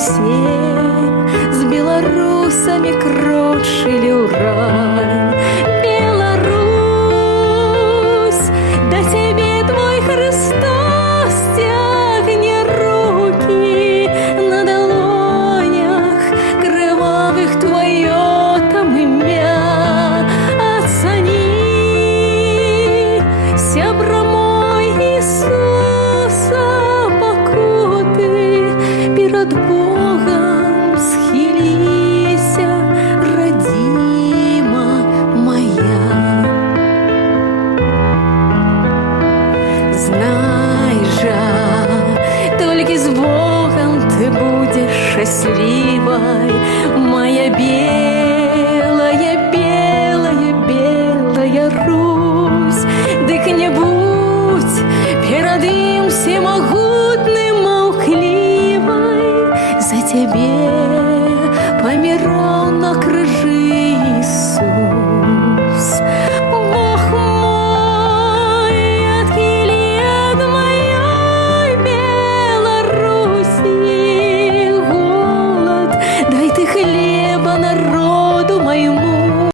усе з беларусамі крочылі ў рай. Беларусь, да цябе твой Христос цягне рукі, на далонях крывавых твоё там імя. Ацані, сябра мой, Ісуса пакуты, перад Богам схіліся, радзіма моя. Знай жа, толькі з Богам ты будзеш шчаслівай, моя белая, белая, белая Русь. Дык не будь перад ім всемагутным маўклівай, за цябе паміраў на крыжы